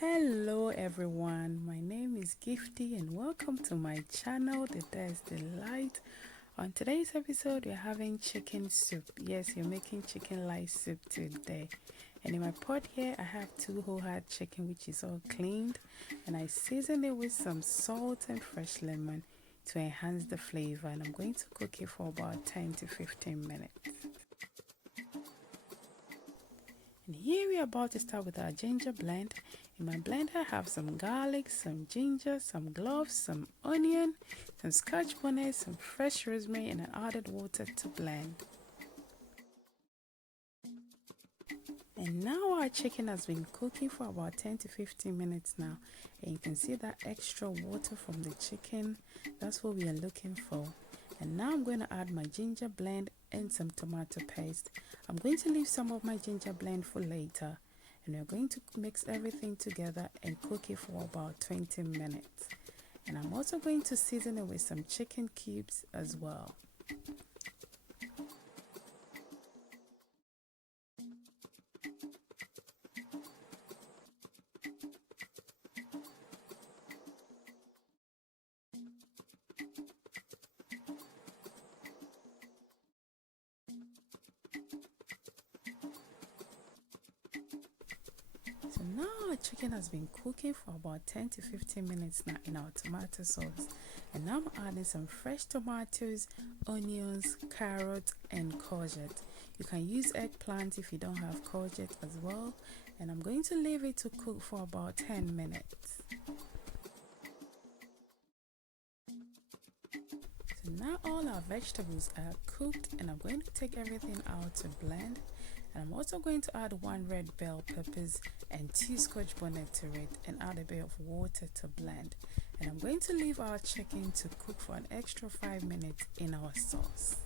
Hello everyone, my name is Gifty and welcome to my channel, The Dare's Delight. On today's episode, we're having chicken soup. Yes, you're making chicken light soup today. And in my pot here, I have 2 whole hard chicken which is all cleaned, and I season it with some salt and fresh lemon to enhance the flavor, and I'm going to cook it for about 10 to 15 minutes. And here we are about to start with our ginger blend. In my blender I have some garlic, some ginger, some cloves, some onion, some scotch bonnet, some fresh rosemary, and I added water to blend. And now our chicken has been cooking for about 10 to 15 minutes now, and you can see that extra water from the chicken. That's what we are looking for. And now I'm going to add my ginger blend and some tomato paste. I'm going to leave some of my ginger blend for later, and we're going to mix everything together and cook it for about 20 minutes. And I'm also going to season it with some chicken cubes as well. So now our chicken has been cooking for about 10 to 15 minutes now in our tomato sauce. And now I'm adding some fresh tomatoes, onions, carrots, and courgette. You can use eggplant if you don't have courgette as well. And I'm going to leave it to cook for about 10 minutes. So now all our vegetables are cooked, and I'm going to take everything out to blend. And I'm also going to add 1 red bell peppers and 2 scotch bonnet to it, and add a bit of water to blend. And I'm going to leave our chicken to cook for an extra 5 minutes in our sauce.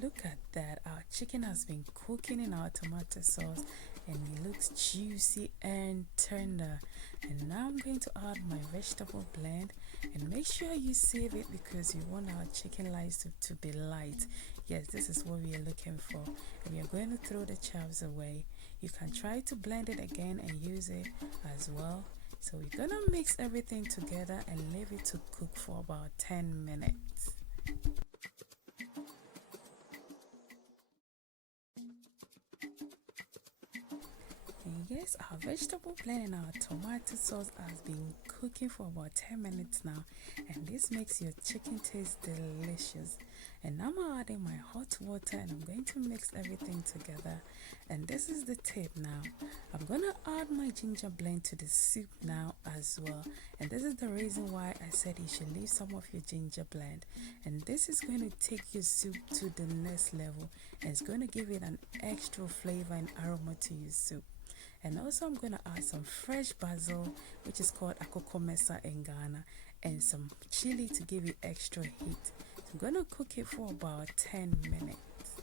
Look at that, our chicken has been cooking in our tomato sauce and it looks juicy and tender. And now I'm going to add my vegetable blend, and make sure you save it because you want our chicken light soup to be light. Yes, this is what we are looking for. And we are going to throw the chives away. You can try to blend it again and use it as well. So we're gonna mix everything together and leave it to cook for about 10 minutes. And yes, our vegetable blend and our tomato sauce has been cooking for about 10 minutes now, and this makes your chicken taste delicious. And now I'm adding my hot water, and I'm going to mix everything together. And this is the tip now. I'm gonna add my ginger blend to the soup now as well, and this is the reason why I said you should leave some of your ginger blend. And this is going to take your soup to the next level, and it's going to give it an extra flavor and aroma to your soup. And also I'm going to add some fresh basil, which is called akoko mesa in Ghana, and some chili to give it extra heat. So I'm going to cook it for about 10 minutes.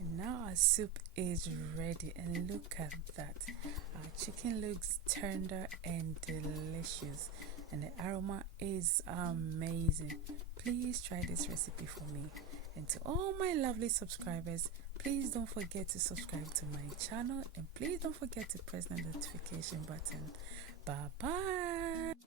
And now our soup is ready, and look at that. Our chicken looks tender and delicious, and the aroma is amazing. Please try this recipe for me. And to all my lovely subscribers, please don't forget to subscribe to my channel, and please don't forget to press the notification button. Bye bye.